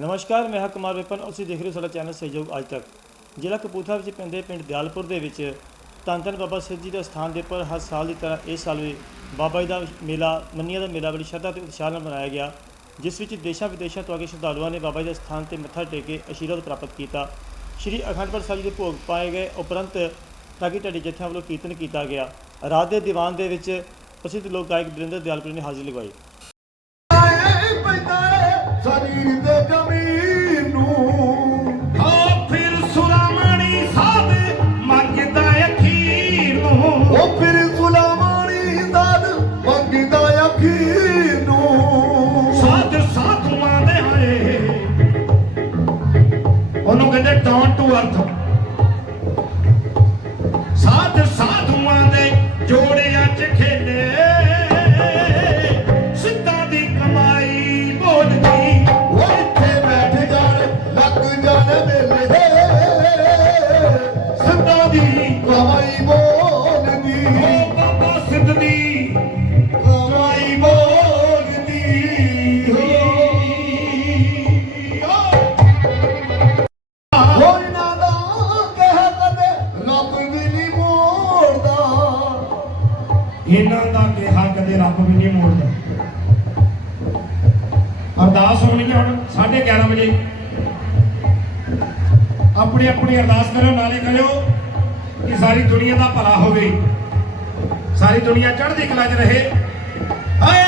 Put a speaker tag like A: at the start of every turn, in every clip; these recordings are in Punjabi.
A: ਨਮਸਕਾਰ, ਮੈਂ ਹਾਂ ਕੁਮਾਰ ਵਿਪਨ। ਤੁਸੀਂ ਦੇਖ ਰਹੇ ਹੋ ਸਾਡਾ ਚੈਨਲ ਸਹਿਯੋਗ ਅੱਜ ਤੱਕ। ਜ਼ਿਲ੍ਹਾ ਕਪੂਰਥਲਾ ਵਿੱਚ ਪੈਂਦੇ ਪਿੰਡ ਦਿਆਲਪੁਰ ਦੇ ਵਿੱਚ ਧੰਨ ਧੰਨ ਬਾਬਾ ਸਿੱਧ ਜੀ ਦੇ ਸਥਾਨ ਦੇ ਉੱਪਰ ਹਰ ਸਾਲ ਦੀ ਤਰ੍ਹਾਂ ਇਸ ਸਾਲ ਵੀ ਬਾਬਾ ਜੀ ਦਾ ਮੇਲਾ, ਮੰਨੀਆਂ ਦਾ ਮੇਲਾ ਬੜੀ ਸ਼ਰਧਾ ਤੇ ਉਤਸ਼ਾਹ ਨਾਲ ਮਨਾਇਆ ਗਿਆ, ਜਿਸ ਵਿੱਚ ਦੇਸ਼ਾਂ ਵਿਦੇਸ਼ਾਂ ਤੋਂ ਆ ਕੇ ਸ਼ਰਧਾਲੂਆਂ ਨੇ ਬਾਬਾ ਜੀ ਦੇ ਸਥਾਨ ਤੇ ਮੱਥਾ ਟੇਕ ਕੇ ਅਸ਼ੀਰਵਾਦ ਪ੍ਰਾਪਤ ਕੀਤਾ। ਸ਼੍ਰੀ ਅਖੰਡ ਪਾਠ ਸਾਹਿਬ ਜੀ ਦੇ ਭੋਗ ਪਾਏ ਗਏ ਉਪਰੰਤ ਤਾਕੀ ਢਾਡੀ ਜੱਥਿਆਂ ਵੱਲੋਂ ਕੀਰਤਨ ਕੀਤਾ ਗਿਆ। ਰਾਤ ਦੇ ਦੀਵਾਨ ਦੇ ਵਿੱਚ ਪ੍ਰਸਿੱਧ ਲੋਕ ਗਾਇਕ ਬਰਿੰਦਰ ਦਿਆਲਪੁਰ ਨੇ ਹਾਜ਼ਰੀ ਲਗਾਈ
B: ਆਏ ਪੈਂਦਾ
C: 11:30 ਆਪਣੀ ਆਪਣੀ ਅਰਦਾਸ ਕਰੋ ਨਾਲੇ ਕਰਿਓ ਕਿ ਸਾਰੀ ਦੁਨੀਆ ਦਾ ਭਲਾ ਹੋਵੇ। ਸਾਰੀ ਦੁਨੀਆ ਚੜ੍ਹਦੀ ਕਲਾ 'ਚ ਰਹੇ। ਹਾਏ!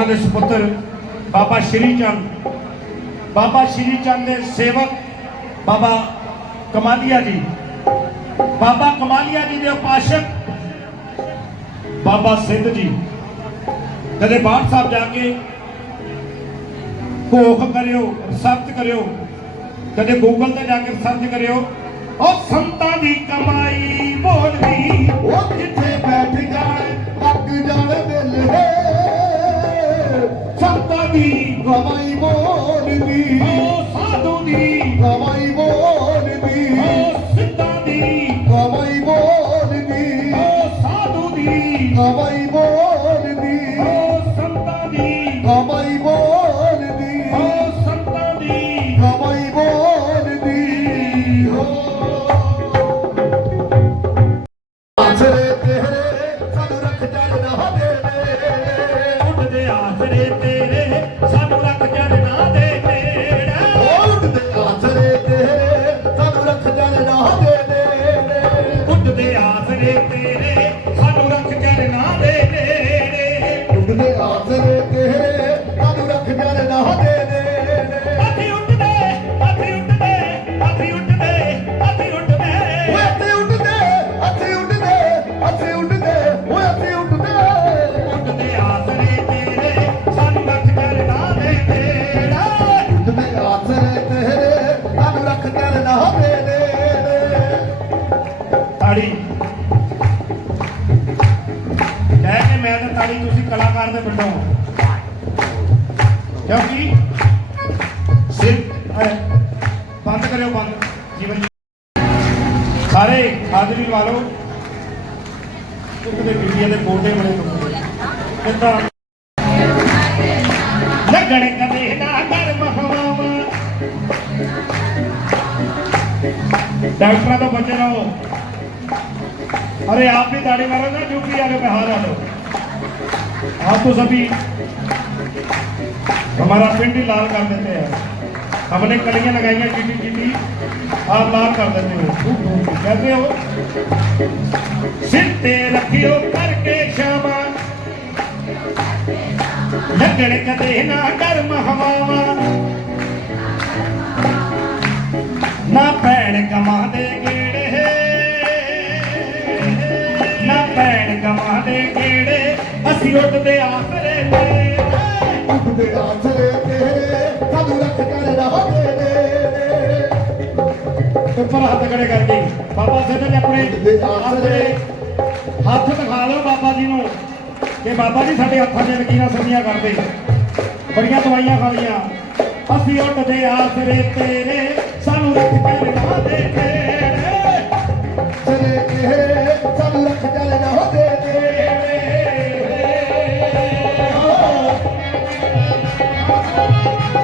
C: ਉਹਨਾਂ ਦੇ ਸੁਪੁੱਤਰ ਬਾਬਾ ਸ਼੍ਰੀ ਚੰਦ, ਬਾਬਾ ਸ਼੍ਰੀ ਚੰਦ ਦੇ ਸੇਵਕ ਬਾਬਾ ਕਮਾਲੀਆ ਜੀ, ਬਾਬਾ ਕਮਾਲੀਆ ਜੀ ਦੇ ਉਪਾਸ਼ਕ ਬਾਬਾ ਸਿੱਧ ਜੀ। ਕਦੇ ਬਾਠ ਸਾਹਿਬ ਜਾ ਕੇ ਕੋਖ ਕਰਿਓ ਰਿਸਰਚ ਕਰਿਓ, ਕਦੇ ਗੂਗਲ ਤੇ ਜਾ ਕੇ ਰਿਸਰਚ ਕਰਿਓ, ਉਹ ਸੰਤਾਂ ਦੀ ਕਮਾਈ ਬੋਲਦੀ
B: ਉਹ ਜਿੱਥੇ ਬੈਠ ਜਾਣ ਲੱਗ ਜਾਣ ਮੇਲੇ
C: ਸੰਤਾਂ ਦੀ
B: ਕਮਾਈ ਬੋਲਦੀ
C: ਉਹ ਸਾਧੂ ਦੀ
B: ਕਮਾਈ ਬੋਲਦੀ
C: ਉਹ ਸਿੱਧਾਂ ਦੀ ਉੱਡਦੇ ਆਸਰੇ ਤੇਰੇ ਸਾਨੂੰ ਰੱਖ
B: ਜਾਣਾ ਦੇ ਦੇ।
C: ਅਸੀਂ ਉੱਡਦੇ ਅਸੀਂ ਉੱਡਦੇ ਅਸੀਂ ਉੱਡਦੇ ਅਸੀਂ ਉੱਡਦੇ।
B: ਓਏ ਅਸੀਂ ਉੱਡਦੇ ਅਸੀਂ ਉੱਡਦੇ ਅਸੀਂ ਉੱਡਦੇ ਓਏ ਅਸੀਂ ਉੱਡਦੇ।
C: ਉੱਡਦੇ ਆਸਰੇ ਤੇਰੇ ਸਾਨੂੰ ਰੱਖ ਜੜਨਾ ਦੇ ਨੇੜੇ
B: ਉੱਡਦੇ ਆਸਰੇ ਤੇਰੇ ਸਾਨੂੰ ਰੱਖ ਜਾਣਾ ਦੇ ਦੇ
C: ਤਾੜੀ ਕੇ ਮੈਂ ਤਾਂ ਤਾੜੀ ਤੁਸੀਂ ਕਲਾਕਾਰ ਦੇ ਪਿੰਡੋਂ ਕਿਉਂਕਿ ਸਿਰ ਅਹ, ਬੰਦ ਕਰਿਓ ਬੰਦ ਜੀਵਨ ਸਾਰੇ ਹਾਜ਼ਰੀ ਲਵਾ ਲਓ ਕਿਤੇ ਬੀਬੀਆਂ ਦੇ ਗੋਡੇ ਬੜੇ ਦੁਖਦੇ ਕਿੱਦਾਂ ਲੱਗਣ ਕਦੇ ਨਾ ਕਰ ਮਹਵਾਵਾ डॉक्टरों तो बचे रहो अरे आप भी दाढ़ी मारो ना ड्यूटी आगे पे हाथ आपको सभी हमारा पिंड ही लाल कर देते हैं हमने कलियां लगाई हैं चिटी चिटी आप लाल कर देते हो कहते हो सिर पे रखियो करके शामा लगन कदे ना डर हवावा ना भैन कमा दे गेड़े ना भैन कमा दे गेड़े ਅਸੀਂ ਉੱਡਦੇ ਆਸਰੇ ਤੇ
B: ਉੱਠਦੇ ਆਸਰੇ ਤੇਰੇ ਸਾਨੂੰ ਰੱਖ ਕਰ ਰਹਦੇ ਨੇ
C: ਉੱਪਰ ਹੱਥ ਖੜੇ ਕਰਕੇ ਬਾਬਾ ਸਾਹਿਬ ਨੇ ਆਪਣੇ ਆਪਣੇ ਹੱਥ ਦਿਖਾ ਲਓ ਬਾਬਾ ਜੀ ਨੂੰ। ਕਿ ਬਾਬਾ ਜੀ ਸਾਡੇ ਹੱਥਾਂ 'ਚ ਲਕੀਰਾਂ ਸੰਧੀਆਂ ਕਰਦੇ ਬੜੀਆਂ ਦਵਾਈਆਂ ਖਾਲੀਆਂ ਅਸੀਂ ਉੱਡਦੇ ਆਸਰੇ ਤੇਰੇ ਸਾਨੂੰ ਰੱਖ ਕੇ ਨਾ ਦੇ ਤੇਰੇ
B: ਤੇਰੇ ਸਾਨੂੰ ਰੱਖ ਕਰ ਰਹਦੇ ਨੇ
C: ताली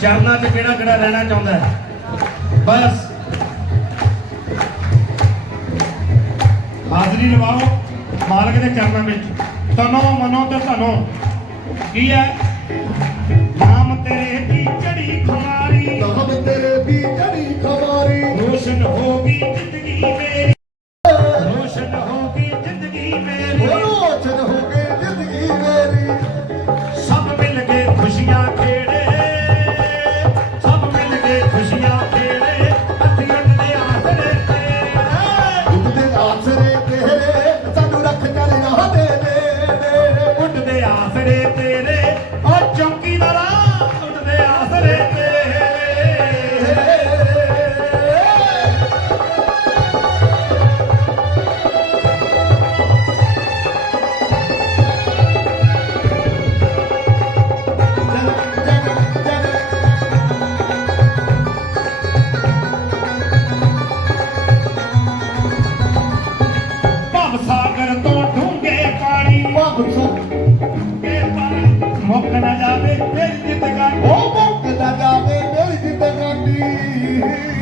C: ਚਰਨਾਂ 'ਚ ਕਿਹੜਾ ਕਿਹੜਾ ਰਹਿਣਾ ਚਾਹੁੰਦਾ ਹੈ? ਬਸ। ਹਾਜ਼ਰੀ ਲਵਾਓ ਮਾਲਕ ਦੇ ਚਰਨਾਂ ਵਿੱਚ। ਤਨੋ ਮਨੋ ਤੇ ਧਨੋ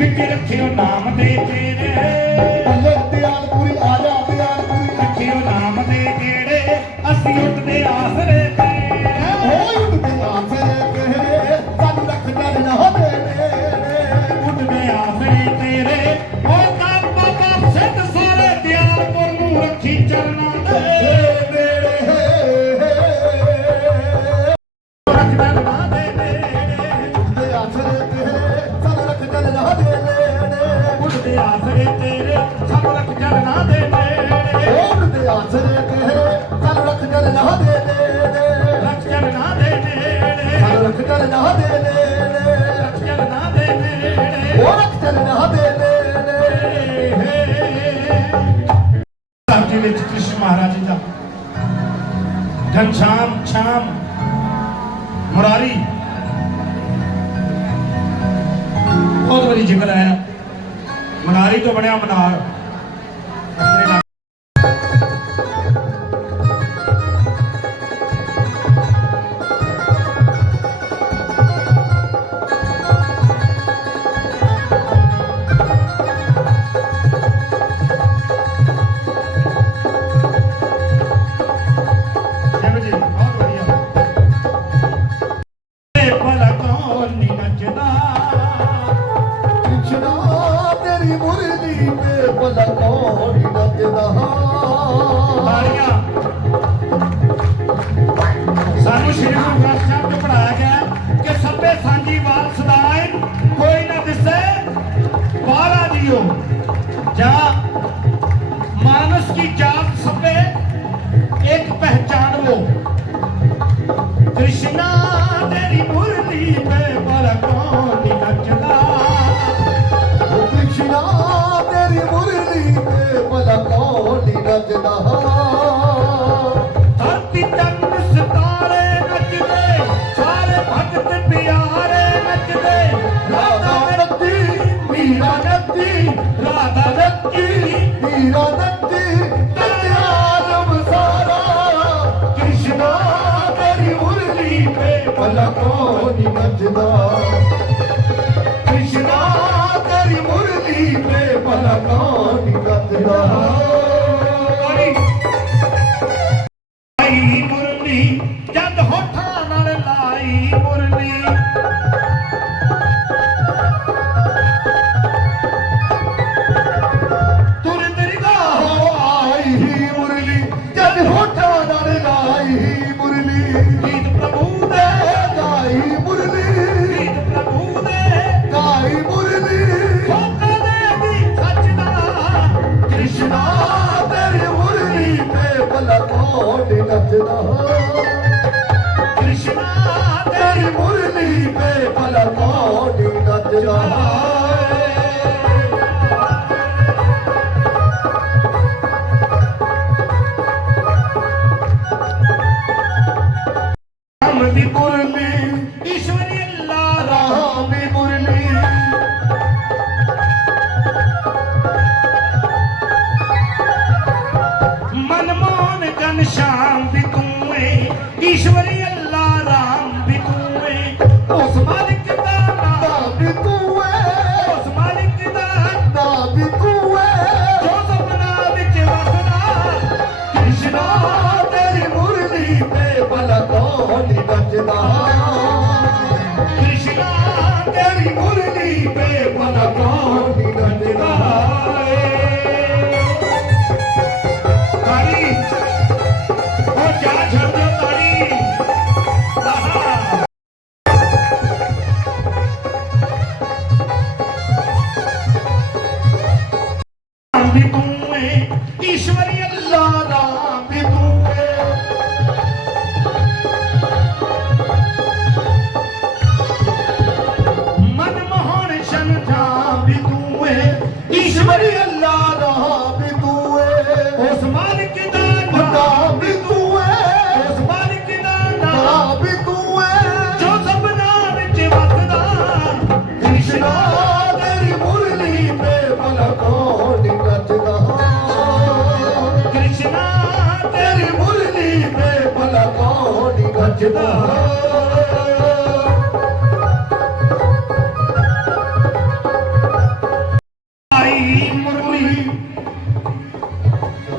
C: ਵਿੱਚ ਰੱਖਿਓ ਨਾਮ ਦੇ ਤੇਰੇ। ਰੱਖਿਓ ਰੱਖ ਚਰਨਾਂ ਦੇ ਨੇੜੇ ਰੱਖ ਚਰਨਾਂ ਦੇ ਨੇੜੇ
B: ਉਹ ਰੱਖ ਚੱਲਣਾ ਦੇ ਨੇ
C: ਧਰਤੀ ਵਿੱਚ ਕ੍ਰਿਸ਼ਨ ਮਹਾਰਾਜ ਜੀ ਦਾ ਘਨਸ਼ਾਮ ਛਾਮ ਮੁਰਾਰੀ। ਬਹੁਤ ਬੜੀ ਜ਼ਿਕਰ ਹੈ ਮਨਾਰੀ ਤੋਂ ਬਣਿਆ ਮਨਾਰ। भल कोन पे भला कण कजा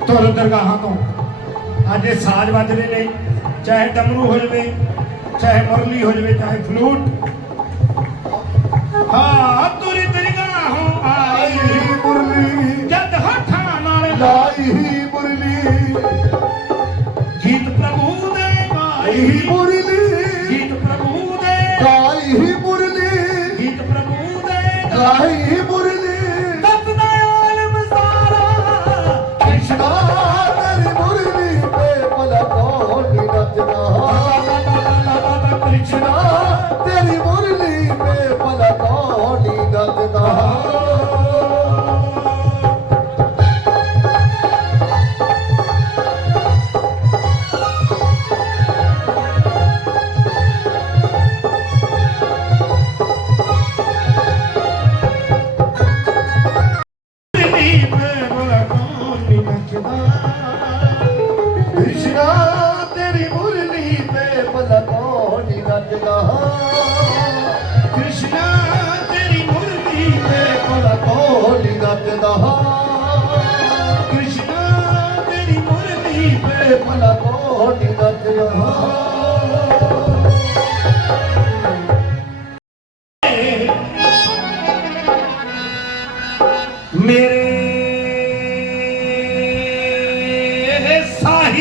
C: ਕੌਣ
B: ਦਰਗਾਹਾਂ ਤੋਂ।
C: ਅੱਜ ਇਹ ਸਾਜ਼ ਵੱਜਦੇ ਨੇ, ਚਾਹੇ ਡਮਰੂ ਹੋ ਜਵੇ, ਚਾਹੇ ਮੁਰਲੀ ਹੋ ਜਵੇ, ਚਾਹੇ ਫਲੂਟ। ਹਾਂ, ਤੁਰ ਦਰਗਾਹੋਂ ਆਈ
B: ਆਈ ਮੁਰਲੀ।
C: ਗਾਈ
B: ਮੁਰਲੀ।
C: ਗੀਤ ਪ੍ਰਭੂ ਦੇ।
B: ਗਾਈ ਮੁਰਲੀ।
C: ਗੀਤ ਪ੍ਰਭੂ ਦੇ।
B: ਗਾਈ ਮੁਰਲੀ।
C: ਤਤਨਾ ਆਲਮ ਸਾਰਾ।
B: ਕ੍ਰਿਸ਼ਨਾ ਤੇਰੀ ਮੁਰਲੀ ਤੇ ਭਲਾ ਕੌਣ ਨੱਚਦਾ।
C: ਕ੍ਰਿਸ਼ਨ
B: ਤੇਰੀ ਮੁਰਲੀ ਤੇ ਭਲਾ ਕੌਣ ਨੱਚਦਾ।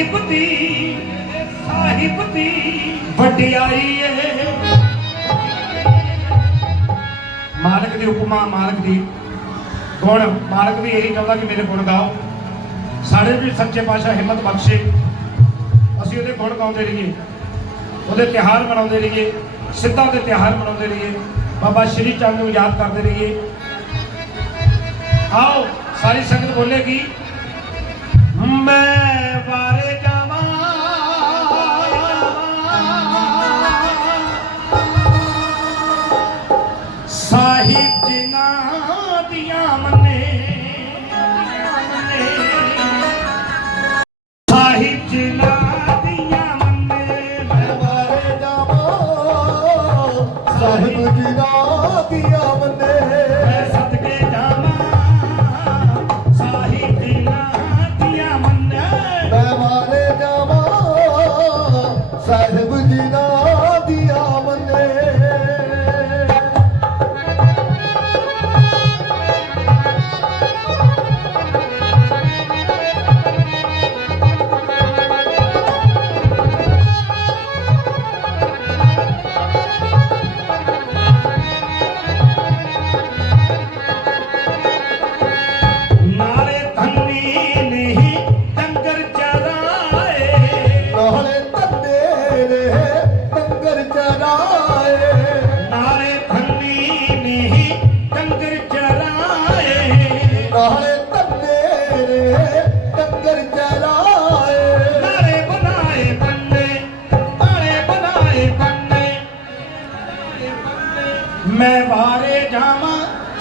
C: ਸਾਹਿਬ ਦੀ ਸਾਹਿਬ ਦੀ ਵਡਿਆਈ ਏ। ਮਾਲਕ ਦੀ ਉਪਮਾ, ਮਾਲਕ ਦੀ ਗੁਣ। ਮਾਲਕ ਵੀ ਇਹੀ ਚਾਹੁੰਦਾ ਕਿ ਮੇਰੇ ਗੁਣ ਗਾਓ। ਸਾਡੇ ਵੀ ਸੱਚੇ ਪਾਤਸ਼ਾਹ ਹਿੰਮਤ ਬਖਸ਼ੇ। ਅਸੀਂ ਉਹਦੇ ਗੁਣ ਗਾਉਂਦੇ ਰਹੀਏ। ਉਹਦੇ ਤਿਉਹਾਰ ਮਨਾਉਂਦੇ ਰਹੀਏ। ਸਿੱਧਾ ਦੇ ਤਿਉਹਾਰ ਮਨਾਉਂਦੇ ਰਹੀਏ। ਬਾਬਾ ਸ਼੍ਰੀ ਚੰਦ ਨੂੰ ਯਾਦ ਕਰਦੇ ਰਹੀਏ। ਆਓ, ਸਾਰੀ ਸੰਗਤ ਬੋਲੇਗੀ, ਮੈਂ outside of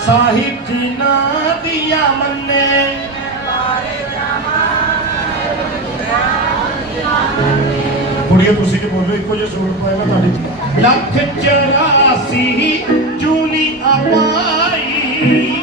C: ਸਾਹਿਬ ਜੀ ਨਾ ਦੀਆਂ ਮੰਨੇ। ਕੁੜੀਏ ਤੁਸੀਂ ਕਿ ਬੋਲੋ ਇੱਕੋ ਜਿਹਾ ਸੂਟ ਪਾਏਗਾ ਤੁਹਾਡੀ ਲੱਖ 84 ਜੂਨੀ ਆਪਾਈ